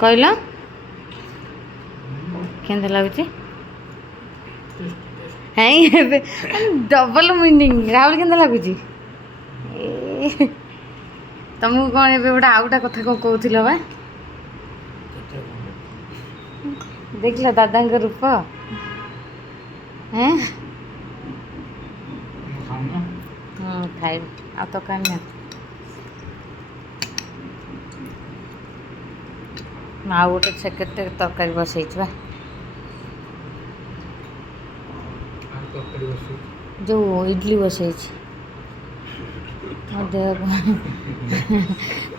କହିଲ କେମିତି ଲାଗୁଛି? ହେଇ ଏବେ ଡବଲ ମିନିଂ। ରାହୁଲ କେମିତି ଲାଗୁଛି? ତମକୁ କ'ଣ ଏବେ ଗୋଟେ ଆଉ ଗୋଟେ କଥା କ'ଣ କହୁଥିଲ ବା? ଦେଖିଲ ଦାଦାଙ୍କ ରୂପ? ଖାଇବି ଆଉ ତ କାହିଁ ନା ଆଉ ଗୋଟେ ସେକେଣ୍ଡ ତରକାରୀ ବସେଇଛି ବା, ଯେଉଁ ଇଡଲି ବସେଇଛି। ମୋ ଦେହ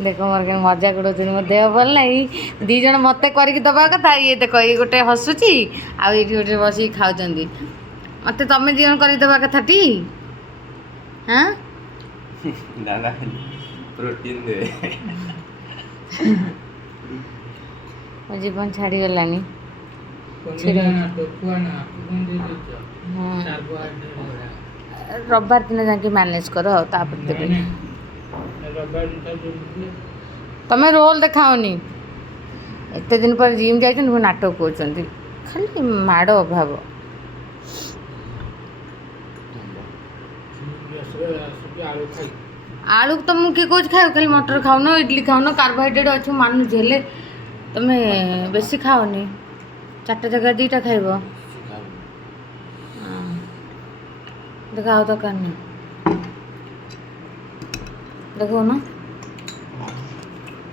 ଦେଖ ମୋର କେମିତି ମଜା ଉଡ଼ଉଛନ୍ତି। ମୋ ଦେହ ଭଲ ନାହିଁ, ଦୁଇ ଜଣ ମୋତେ କରିକି ଦେବା କଥା, ଇଏ ଦେଖ ଇଏ ଗୋଟେ ହସୁଛି ଆଉ ଏଇଠି ଗୋଟେ ବସିକି ଖାଉଛନ୍ତି। ମୋତେ ତମେ ଦୁଇ ଜଣ କରିକି ଦେବା କଥା ଟି? ହାଁ ଦାଦା ପ୍ରୋଟିନ୍ ଦେବେ। ମୋ ଜୀବନ ଛାଡ଼ିଗଲାଣି। ରବିବାର ଦିନ ଯାଇକି ମ୍ୟାନେଜ୍ କର ଆଉ ତାପରେ ଦେବେ। ତମେ ରୋଲ୍ ଦେଖାଅନି, ଏତେ ଦିନ ପରେ ଜିମ୍ ଯାଇଛନ୍ତି ପୁଣି ନାଟକ କରୁଛନ୍ତି, ଖାଲି ମାଡ଼ ଅଭାବ। ଆଳୁ ତମକୁ କିଏ କହୁଛି ଖାଇବ? ଖାଲି ମଟର ଖାଉନ, ଇଡଲି ଖାଉନ, କାର୍ବୋହାଇଡ୍ରେଟ୍ ଅଛି ମାନୁଛି, ହେଲେ ତମେ ବେଶୀ ଖାଅନି। 4ଟା ଜାଗାରେ 2ଟା ଖାଇବ। ଦେଖ ଆଉ ଦରକାର ନାହିଁ, ଦେଖାଉନ।